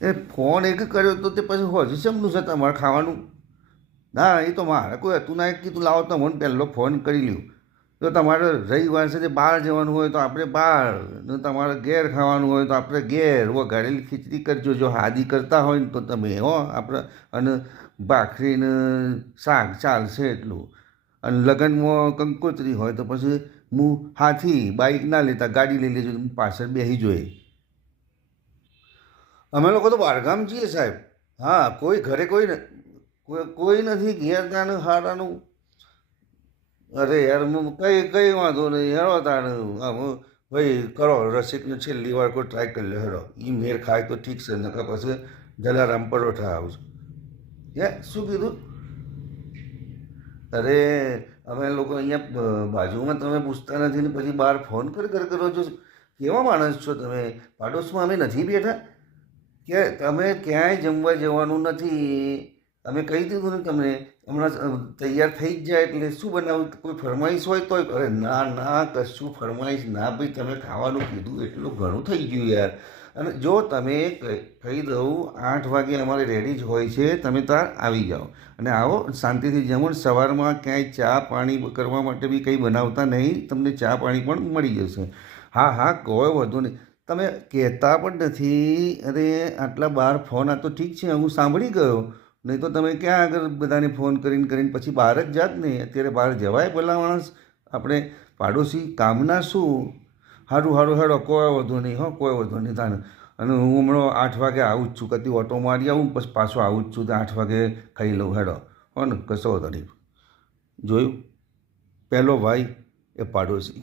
એ phone એક કર્યો તો તે પછી હજી શેમનું છે તમારે ખાવાનું? ના એ તો મારે કોઈ હતું ના, કીધું લાવો તો મને પહેલો ફોન કરી લ્યો. તો તમારે રવિવાર છે બહાર જવાનું હોય તો આપણે બહાર, ને તમારે ઘેર ખાવાનું હોય તો આપણે ઘેર. વઘારેલી ખીચડી કરજો જો હાદી કરતા હોય ને તો તમે આપણે. અને ભાખરી ને શાક ચાલશે એટલું. અને લગ્નમાં કંકોત્રી હોય તો પછી હું હાથી બાઈક ના લેતા ગાડી લઈ લેજો, પાછળ બેસી જોઈએ. અમે લોકો તો બહારગામ છીએ સાહેબ. હા, કોઈ ઘરે કોઈ નથી ઘેર ત્યાંનું હારાનું. અરે યાર કઈ કઈ વાંધો નહીં, હેરો તાણ ભાઈ કરો રસિકને છેલ્લી વાર કોઈ ટ્રાય કરી લે હેરો. એ મેર ખાય તો ઠીક છે, નકર પછી જલારામ પરોઠા આવશે. હે શું કીધું? અરે અમે લોકો અહીંયા બાજુમાં તમે પૂછતા નથી ને પછી બહાર ફોન કરો છો. કેવા માણસ છો તમે? પાડોશમાં અમે નથી બેઠા કે તમે ક્યાંય જમવા જવાનું નથી. અમે કહી દીધું ને તમને હમણાં તૈયાર થઈ જ જાય એટલે શું બનાવું? કોઈ ફરમાઈશ હોય તોય. અરે ના ના, કશું ફરમાઈશ ના ભાઈ, તમે ખાવાનું કીધું એટલું ઘણું થઈ ગયું યાર. અને જો તમે કહી દઉં 8 વાગે અમારે રેડી જ હોય છે, તમે ત્યાં આવી જાઓ અને આવો શાંતિથી જમો. સવારમાં ક્યાંય ચા પાણી કરવા માટે બી કંઈ બનાવતા નહીં, તમને ચા પાણી પણ મળી જશે. હા હા, કોઈ વધુ નહીં. તમે કહેતા પણ નથી. અરે આટલા બાર ફોન, આ તો ઠીક છે હું સાંભળી ગયો, નહીં તો તમે ક્યાં આગળ બધાને ફોન કરીને પછી બહાર જ જાત ને. અત્યારે બહાર જવાય ભલા માણસ? આપણે પાડોશી કામના શું? સારું સારું હેડો, કોઈ વધુ નહીં હો, કોઈ વધુ નહીં તાને. અને હું હમણાં 8 વાગે આવું જ છું, કદી ઓટો મારી આવું પછી પાછો આવું જ છું. તો 8 વાગે ખાઈ લઉં હેડો. હો ને, કશો વધુ નહીં. જોયું? પહેલો ભાઈ એ પાડોશી.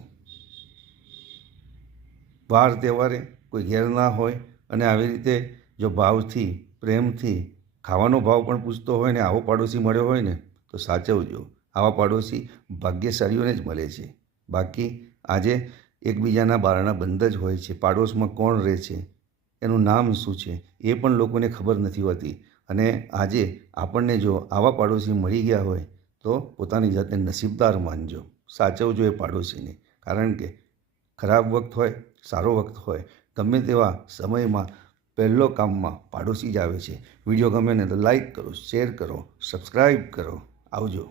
વાર તહેવારે કોઈ ઘેર ના હોય અને આવી રીતે જો ભાવથી પ્રેમથી ખાવાનો ભાવ પણ પૂછતો હોય ને આવો પાડોશી મળ્યો હોય ને તો સાચવજો. આવા પાડોશી ભાગ્યશાળીઓને જ મળે છે. બાકી આજે એકબીજાના બારણા બંધ જ હોય છે. પાડોશમાં કોણ રહે છે, એનું નામ શું છે એ પણ લોકોને ખબર નથી હોતી. અને આજે આપણને જો આવા પાડોશી મળી ગયા હોય તો પોતાની જાતને નસીબદાર માનજો. સાચવજો એ પાડોશીને. કારણ કે ખરાબ વખત હોય, સારો વખત હોય, ગમે તેવા સમયમાં પહેલો કામમાં પાડોશી જ આવે છે. વિડીયો ગમે ને તો લાઈક કરો, શેર કરો, સબસ્ક્રાઈબ કરો. આવજો.